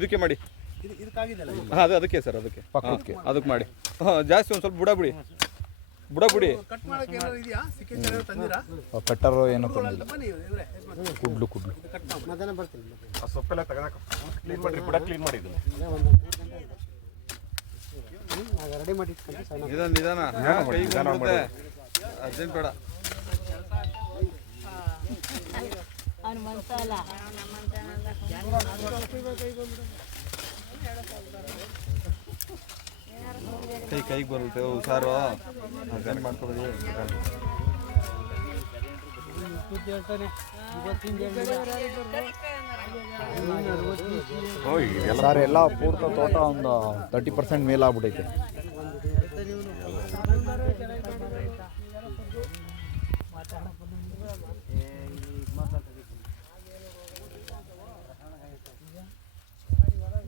ಇದಕ್ಕೆ ಮಾಡಿ ಹಾಂ ಅದಕ್ಕೆ ಸರ್ ಅದಕ್ಕೆ ಪಕ್ಕಕ್ಕೆ ಅದಕ್ಕೆ ಮಾಡಿ ಹಾಂ ಜಾಸ್ತಿ ಒಂದು ಸ್ವಲ್ಪ ಬುಡ ಬಿಡಿ ಕಟ್ಟರು ಏನೋ ಕುಡ್ಲು ಸೊಪ್ಪೆಲ್ಲ ತೆಗೆದಾಕ ಕ್ಲೀನ್ ಮಾಡಿರಿ ಬುಡ ಕ್ಲೀನ್ ಮಾಡಿದ್ದು ರೆಡಿ ಮಾಡಿ ನಿಧಾನ ಅರ್ಜೆಂಟ್ ಬೇಡ ಕೈಗೆ ಬರುತ್ತೆ ಹುಷಾರು ಅರ್ಜೆಂಟ್ ಮಾಡ್ಕೊಬೇಡಿ ಸರ್ ಎಲ್ಲ ಪೂರ್ತ ತೋಟ ಒಂದು 30% ಮೇಲಾಗ್ಬಿಟ್ಟೈತೆ.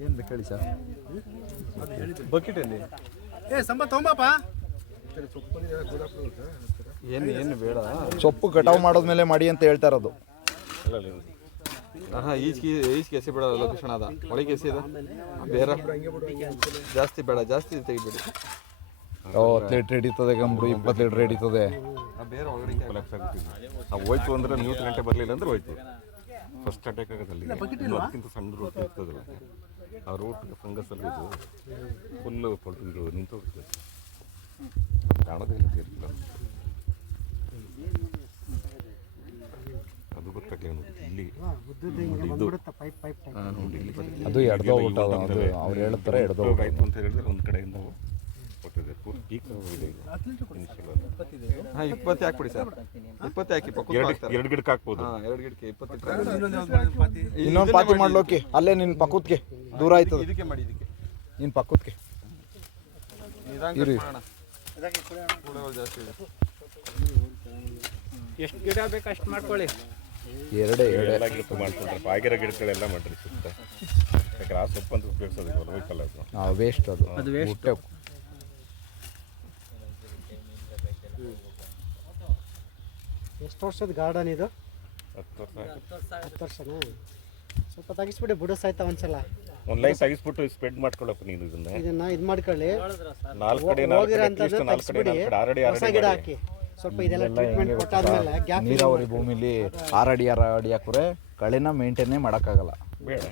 ಏನು ಬೇಕು ಹೇಳಿ ಸರ್? ಬಕೆಟಲ್ಲಿ ಏನು ಬೇಡ, ಸೊಪ್ಪು ಕಟಾವು ಮಾಡೋದ್ಮೇಲೆ ಮಾಡಿ ಅಂತ ಹೇಳ್ತಾ ಇರೋದು. ಹಾಂ ಈಚ್ ಕೆಸಿ ಬೇಡ ಲೊಕೇಶನ್ ಅದ ಒಳಗೆ ಕೆಸಿ ಇದೆ ಬೇರೆ ಜಾಸ್ತಿ ಬೇಡ, ಜಾಸ್ತಿ ತೆಗಿಬೇಡಿ. 30 ಲೀಟ್ರ್ ಹಿಡಿತದೆ ಗಂಬು, 20 ಲೀಟ್ರ್ ಹಿಡಿತದೆ. ಬೇರೆ ಒಳಗಡೆ ಹೋಯ್ತು ಅಂದ್ರೆ ನ್ಯೂಸ್ ಗಂಟೆ ಬರಲಿಲ್ಲ ಅಂದ್ರೆ ಹೋಯ್ತು. ಫಸ್ಟ್ ಅಟ್ಯಾಕ್ ಆಗೋದು ಅಲ್ಲಿ ಅದಕ್ಕಿಂತ ಸಣ್ಣ ರೂಟ್ ಇರ್ತದಲ್ಲ, ಆ ರೂಟ್ಗೆ ಫಂಗಸ್ ಅಲ್ಲಿ ಇದು ಫುಲ್ಲು ಇದು ನಿಂತು ಹೋಗ್ತದೆ, ಕಾಣೋದೇ ಇಲ್ಲ ತೀರ್ಪಿಲ್ಲ. ಅದು ಗೊತ್ತಾಗಲಿ ಇಲ್ಲಿ ಅದು ಎಡ್ದೋಗ್ಬಿಟ್ಟದ, ಅದು ಅವ್ರು ಹೇಳ್ತಾರೆ ಎಡ್ದೋಗಾಯ್ತು ಅಂತ ಹೇಳಿದ್ರೆ ಒಂದು ಕಡೆಯಿಂದ ಹೋಗ್ತದೆ ಪೂರ್ತಿ ಹಾಂ 20 ಹಾಕ್ಬಿಡಿ ಸರ್, 20 ಹಾಕಿ ಎರಡು ಗಿಡಕ್ಕೆ ಹಾಕ್ಬೋದು. ಹಾಂ 2 ಗಿಡಕ್ಕೆ 20 ಇನ್ನೊಂದು ಪಾತಿ ಮಾಡ್ಲೋಕೆ ಅಲ್ಲೇ ನಿನ್ನ ಪಕ್ಕಕ್ಕೆ ದೂರ ಆಯ್ತದೆ. ಇದಕ್ಕೆ ಮಾಡಿ, ಇದಕ್ಕೆ ನಿನ್ನ ಪಕ್ಕಕ್ಕೆ ಜಾಸ್ತಿ ಇದೆ. ಎಷ್ಟು ಗಿಡ ಬೇಕು ಅಷ್ಟು ಮಾಡ್ಕೊಳ್ಳಿ. ಎರಡೇ ಎಲ್ಲ ಗಿಡ ಮಾಡ್ಕೊಂಡ್ರೆ ಆಗಿರೋ ಗಿಡಗಳೆಲ್ಲ ಮಾಡಿರಿ ಸುತ್ತ. ಯಾಕಂದ್ರೆ ಆ ಸೊಪ್ಪು ಅಂತ ಉಪಯೋಗಿಸೋದು ಬೇಕಲ್ಲ, ಅದು ವೇಸ್ಟ್, ಅದು ವೇಸ್ಟ್. ಎಷ್ಟು ವರ್ಷದ ಗಾರ್ಡನ್ ಇದು? 10 ವರ್ಷನಾ? ಸ್ವಲ್ಪ ತೆಗಿಸ್ಬಿಡಿ, ಬುಡಸ್ ಆಯ್ತಾ ಒಂದ್ಸಲ. ಒಂದು ಲೈನ್ ತೆಗಿಸ್ಬಿಟ್ಟು ಸ್ಪ್ರೆಡ್ ಮಾಡ್ಕೊಳ್ಳಪ್ಪ ನೀನು ಇದನ್ನ ಇದು ಮಾಡ್ಕೊಳ್ಳಿ. 4 ಕಡೆ ಹೊಸ ಗಿಡ ಹಾಕಿ ಸ್ವಲ್ಪ ಇದೆಲ್ಲ ಟ್ರೀಟ್ಮೆಂಟ್ ಕೊಟ್ಟಾದ್ಮೇಲೆ ಗ್ಯಾಪ್. ನೀರಾವರಿ ಭೂಮಿಲಿ 6 ಅಡಿ ಹಾಕಿದ್ರೆ ಕಳೆನ ಮೇಂಟೈನೇ ಮಾಡೋಕ್ಕಾಗಲ್ಲ. ಬೇಡ,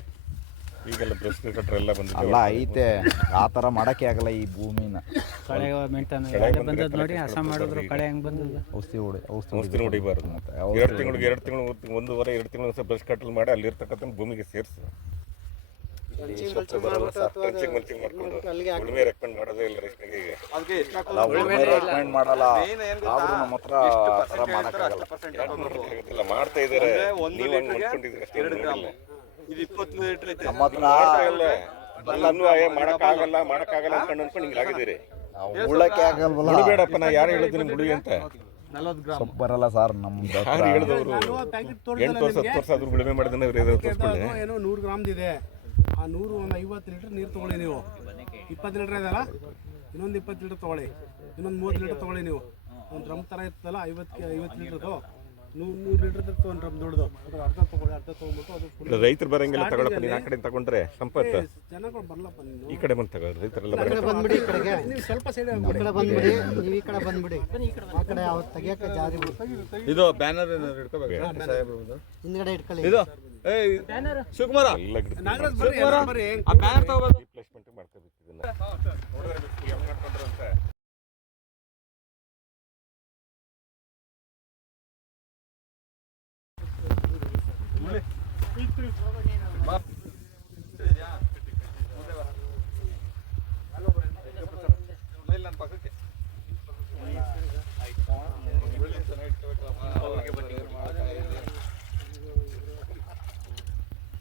ಈಗೆಲ್ಲ ಬ್ರಷ್ ಕಟ್ರೆ ಎಲ್ಲ ಬಂದಿದೆ ಅಲ್ಲ ಐತೆ, ಆ ಥರ ಮಾಡೋಕ್ಕೆ ಆಗಲ್ಲ ಈ ಭೂಮಿನ. ಕಳೆ ಮೇಂಟೈನ್ ಬಂದದ್ದು ನೋಡಿ, ಹಸ ಮಾಡಿದ್ರು ಕಳೆ ಹೆಂಗೆ ಬಂದದ್ದು. ಔಷಧಿ ಹೊಡಿಬಾರ್ದು. 2 ತಿಂಗಳು 1.5-2 ತಿಂಗಳು ಬ್ರಷ್ ಕಟ್ಟಲ್ ಮಾಡಿ ಅಲ್ಲಿರ್ತಕ್ಕಂಥ ಭೂಮಿಗೆ ಸೇರಿಸು. ಉಳುಮೆ ರೆಕಮೆಂಡ್ ಮಾಡೋದೇ ಇಲ್ಲ ರೇಷ್ಮೆಗೆ. ರೆಕಮೆಂಡ್ ಮಾಡಲ್ಲ, ಆದ್ರೂ ನಮ್ಮ ಹತ್ರ ಮಾಡೋಕ್ಕಾಗಲ್ಲ. ಮಾಡ್ತಾ ಇದ್ದಾರೆ, ನೀವು ಹಂಗೆ ಮಾಡ್ಕೊಂಡಿದ್ದೀರಿ. ನಮ್ಮ ಹತ್ರ ಮಾಡಕ್ಕಾಗಲ್ಲ ಅನ್ಕೊಂಡು ಹಿಂಗೆ ಆಗಿದ್ದೀರಿ. ಉಳಕ್ಕೆ ಆಗಲ್ವಲ್ಲ. ಬೇಡಪ್ಪ, ನಾ ಯಾರು ಹೇಳಿದ್ದೀನಿ ಮುಳುಗಿ ಅಂತ. ಸೊಪ್ಪು ಬರಲ್ಲ ಸರ್ ನಮ್ದು. ಯಾರು ಹೇಳಿದವರು 8 ವರ್ಷ 10 ವರ್ಷ ಆದ್ರೂ ಉಳುಮೆ ಮಾಡಿದ್ರೆ ಏನೋ 100 ಗ್ರಾಮ್ದಿದೆ. ಆ 100 ಒಂದು 50 ಲೀಟ್ರ್ ನೀರು ತೊಗೊಳ್ಳಿ ನೀವು. 20 ಲೀಟ್ರ್ ಇದಲ್ಲ, ಇನ್ನೊಂದು 20 ಲೀಟ್ರ್ ತೊಗೊಳ್ಳಿ, ಇನ್ನೊಂದು 30 ಲೀಟ್ರ್ ತೊಗೊಳ್ಳಿ. ನೀವು ಒಂದು ಡ್ರಮ್ ಥರ ಇರ್ತದಲ್ಲ, 50 ಲೀಟ್ರದ್ದು 100 ಲೀಟ್ರ್ ಒಂದು ಡ್ರಮ್ ದೊಡ್ಡದು, ಅದು ಅರ್ಧ ತೊಗೊಳ್ಳಿ. ಅರ್ಧ ತೊಗೊಂಡ್ಬಿಟ್ಟು ಅದು ರೈತರು ಬರಂಗಿಲ್ಲ ತಗೊಳಪ್ಪ. ನೀನು ಆ ಕಡೆ ತಗೊಂಡ್ರೆ ಸಂಪತ್ತು ಜನಗಳು ಬರಲ್ಲಪ್ಪ. ನೀವು ಈ ಕಡೆ ಬಂದು ತಗೋ, ರೈತರೆಲ್ಲ ಬಂದ್ಬಿಡಿ. ಈ ಕಡೆಗೆ ನೀವು ಸ್ವಲ್ಪ ಸೈಡ್ ಕಡೆ ಬಂದ್ಬಿಡಿ. ನೀವು ಈ ಕಡೆ ಬಂದ್ಬಿಡಿ. ಆ ಕಡೆ ಅವ್ರು ತೆಗಿಯೋಕೆ ಜಾರಿ ಇದು ಬ್ಯಾನರ್ ಇಟ್ಕೋಬೇಕು ಹಿಂದ್ಗಡೆ ಇಟ್ಕೊಳ್ಳಿ. ಇದು ಶಿವಕುಮಾರ ನಾಗರಾಜ್ ಬರ್ರಿ, ಆ ಬ್ಯಾನರ್ ತಗೋಬೇಕು. ರಿಪ್ಲೇಸ್ಮೆಂಟ್ ಮಾಡ್ಕೋಬೇಕು ಇದನ್ನ. ನೋಡಿದ್ರೆ ಹೆಂಗ್ ಮಾಡ್ಕೊಂಡ್ರು ಅಂತ.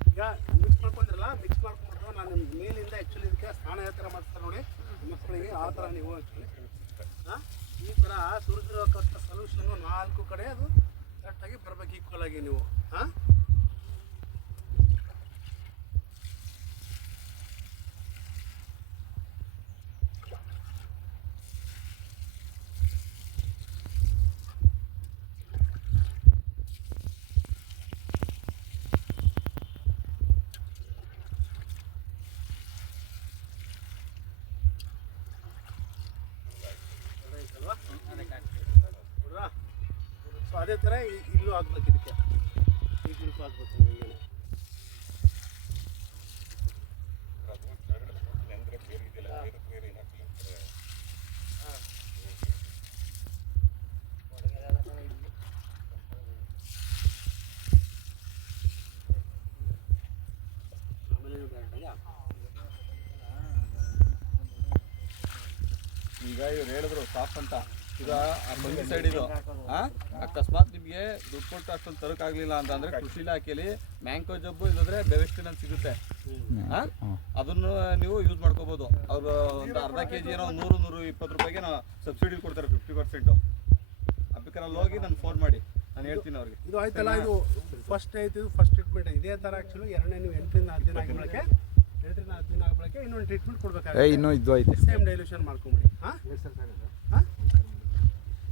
ಈಗ ಮಿಕ್ಸ್ ಮಾಡ್ಕೊಂಡ್ರಲ್ಲ, ಮಿಕ್ಸ್ ಮಾಡ್ಕೊಂಡು ನಾನು ಮೇಲಿಂದ ಆ್ಯಕ್ಚುಲಿ ಇದಕ್ಕೆ ಸ್ನಾನ ಯಾವ ಥರ ಮಾಡ್ತಾರೆ ನೋಡಿ ಮಕ್ಕಳಿಗೆ, ಆ ಥರ ನೀವು ಆ್ಯಕ್ಚುಲಿ ಈ ಥರ ಸುರಿದಿರೋಕ್ಕಂಥ ಸೊಲ್ಯೂಷನ್ನು 4 ಕಡೆ ಅದು ಕರೆಕ್ಟಾಗಿ ಬರಬೇಕು ಈಕ್ವಲ್ ಆಗಿ ನೀವು. ಹಾಂ ಅದೇ ಥರ ಇಲ್ಲೂ ಆಗ್ಬೇಕು, ಇದಕ್ಕೆ ಈ ಗಿಡಕ್ಕೂ ಆಗ್ಬೇಕು. ಹಿಂಗೆ ಈಗ ಇವ್ರು ಹೇಳಿದ್ರು ಸಾಫ್ ಅಂತ, ಈಗ ಆ ಬಂದಿ ಸೈಡ್ ಇದು ಅಕಸ್ಮಾತ್ ನಿಮಗೆ ದುಡ್ಡು ಕೊಟ್ಟು ಅಷ್ಟೊಂದು ತರಕಾಗ್ಲಿಲ್ಲ ಅಂತಂದ್ರೆ ಕೃಷಿ ಇಲಾಖೆಯಲ್ಲಿ ಮ್ಯಾಂಕೋ ಜಬ್ಬು ಇದಾದ್ರೆ ಬೆವೆಸ್ಟಿನ್ ಅಂತ ಸಿಗುತ್ತೆ, ಅದನ್ನು ನೀವು ಯೂಸ್ ಮಾಡ್ಕೋಬಹುದು. ಅವ್ರು ಒಂದು ಅರ್ಧ ಕೆಜಿ ಏನೋ 100-120 ರೂಪಾಯಿಗೆ ನಾವು ಸಬ್ಸಿಡಿ ಕೊಡ್ತಾರೆ 50%. ಅದಕ್ಕೆ ಅಲ್ಲಿ ಹೋಗಿ ನಾನು ಫೋನ್ ಮಾಡಿ ನಾನು ಹೇಳ್ತೀನಿ ಅವ್ರಿಗೆ. ಇದು ಆಯ್ತಲ್ಲ, ಇದು ಫಸ್ಟ್ ಆಯ್ತು, ಇದು ಫಸ್ಟ್ ಟ್ರೀಟ್ಮೆಂಟ್. ಇದೇ ಥರ ಆ್ಯಕ್ಚುಲಿ ಎರಡನೇ ನೀವು 8ರಿಂದ 10 ದಿನ ಆಗಿಬಿಡಕ್ಕೆ, 8ರಿಂದ 10 ದಿನ ಆಗಿಬಿಡಕ್ಕೆ ಇನ್ನೊಂದು ಟ್ರೀಟ್ಮೆಂಟ್ ಕೊಡ್ಬೇಕಾಗುತ್ತೆ. ಇನ್ನೂ ಇದು ಐತೆ ಸೇಮ್ ಡೈಲ್ಯೂಷನ್ ಮಾಡ್ಕೊಂಬಿಡಿ. ಹಾಂ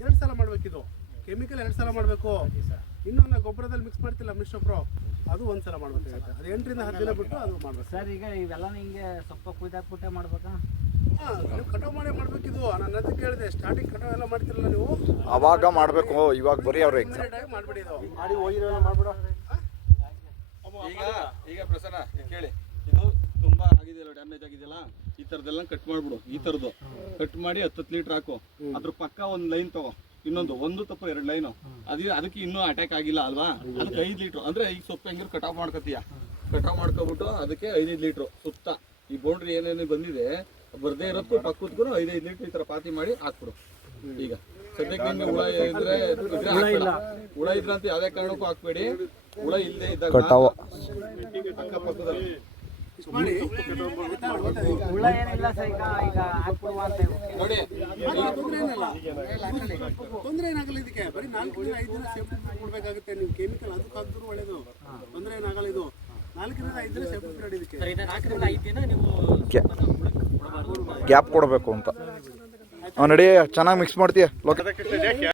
2 ಸಲ ಮಾಡಬೇಕಿದು. ಕೆಮಿಕಲ್ 2 ಸಲ ಮಾಡಬೇಕು. ಇನ್ನೊಂದು ಗೊಬ್ಬರದಲ್ಲಿ ಮಿಕ್ಸ್ ಮಾಡ್ತಿಲ್ಲ ಮಿಶ್ರ ಪ್ರೋ, ಅದು 1 ಸಲ ಮಾಡಬೇಕಾಗುತ್ತೆ. ಅದು 8ರಿಂದ 10 ದಿನ ಬಿಟ್ಟು ಅದು ಮಾಡಬೇಕು ಸರ್. ಈಗ ಇವೆಲ್ಲ ಹಿಂಗೆ ಸ್ವಲ್ಪ ಕುಯ್ದಾಕ್ಬಿಟ್ಟೆ ಮಾಡ್ಬೇಕಾ? ಹಾಂ, ನೀವು ಕಟಾವು ಮಾಡೇ ಮಾಡಬೇಕಿದು. ನಾನು ಅದಕ್ಕೆ ಕೇಳಿದೆ, ಸ್ಟಾರ್ಟಿಂಗ್ ಕಟಾವು ಎಲ್ಲ ಮಾಡ್ತಿರಲ್ಲ ನೀವು, ಅವಾಗ ಮಾಡಬೇಕು. ಇವಾಗ ಬರೀ ಅವ್ರು ಇಮಿಡಿಯೇಟಾಗಿ ಮಾಡಿಬಿಡಿ. ಇದು ಮಾಡಿ ಹೋಗಿರೋಲ್ಲ ಮಾಡ್ಬಿಡು. ಈಗ ಪ್ರಸನ್ನ ಕೇಳಿ, ಇದು ತುಂಬಾ ಆಗಿದೆಯಲ್ಲ, ಡ್ಯಾಮೇಜ್ ಆಗಿದೆಯಲ್ಲ, ಈ ಥರದ್ದೆಲ್ಲ ಕಟ್ ಮಾಡ್ಬಿಡು. ಈ ಥರದ್ದು ಕಟ್ ಮಾಡಿ 10 ಲೀಟ್ರ್ ಹಾಕು. ಅದ್ರ ಪಕ್ಕ ಒಂದು ಲೈನ್ ತಗೋ, ಇನ್ನೊಂದು 1 ತಪ್ಪು 2 ಲೈನು. ಅದಕ್ಕೆ ಇನ್ನೂ ಅಟ್ಯಾಕ್ ಆಗಿಲ್ಲ ಅಲ್ವಾ, ಅದಕ್ಕೆ 5 ಲೀಟ್ರ್ ಅಂದ್ರೆ ಈಗ ಸೊಪ್ಪು ಹೆಂಗಿರು ಕಟಾವ್ ಮಾಡ್ಕೊತೀಯ, ಕಟಾವ್ ಮಾಡ್ಕೊಬಿಟ್ಟು ಅದಕ್ಕೆ 5 ಲೀಟ್ರ್ ಸುತ್ತ ಈ ಬೌಂಡ್ರಿ ಏನೇನು ಬಂದಿದೆ ಬರ್ದೇ ಇರೋದಕ್ಕೂ ಪಕ್ಕದಕ್ಕೂ 5 ಲೀಟ್ರ್ ಈ ಥರ ಪಾತಿ ಮಾಡಿ ಹಾಕ್ಬಿಡು. ಈಗ ಸದ್ಯಕ್ಕೆ ನಿಮ್ಗೆ ಹುಳ ಇದ್ರೆ ಹುಳ ಇದ್ರಂತ ಯಾವುದೇ ಕಾರಣಕ್ಕೂ ಹಾಕ್ಬೇಡಿ. ಹುಳ ಇಲ್ಲದೆ ಇದ್ದಾಗ ಅಕ್ಕಪಕ್ಕದಲ್ಲಿ ಹುಳ ಏನಿಲ್ಲ ಸರ್. ಈಗ ಹಾಕ್ಬಿಡುವ ಅಂತ ನೋಡಿ, ತೊಂದರೆ ಏನಾಗಲ್ಲ. ಇದಕ್ಕೆ ಬರೀ 4ರಿಂದ 5 ದಿನ ಸೇಫ್ಟಿ ಕೊಡಬೇಕಾಗುತ್ತೆ. ನೀವು ಕೆಮಿಕಲ್ ಅದಕ್ಕೆ ಹಾಕಿದ್ರು ಒಳ್ಳೇದು, ತೊಂದರೆ ಏನಾಗಲ್ಲ. ಇದು 4ರಿಂದ 5 ದಿನ ಸೇಫ್ಟಿ ಪೀರಿಯಡ್ ಇದಕ್ಕೆ. 4ರಿಂದ 5 ದಿನ ನೀವು ಗ್ಯಾಪ್ ಕೊಡಬೇಕು ಅಂತ. ನಡಿ, ಚೆನ್ನಾಗಿ ಮಿಕ್ಸ್ ಮಾಡ್ತೀಯ ಲೋಕ.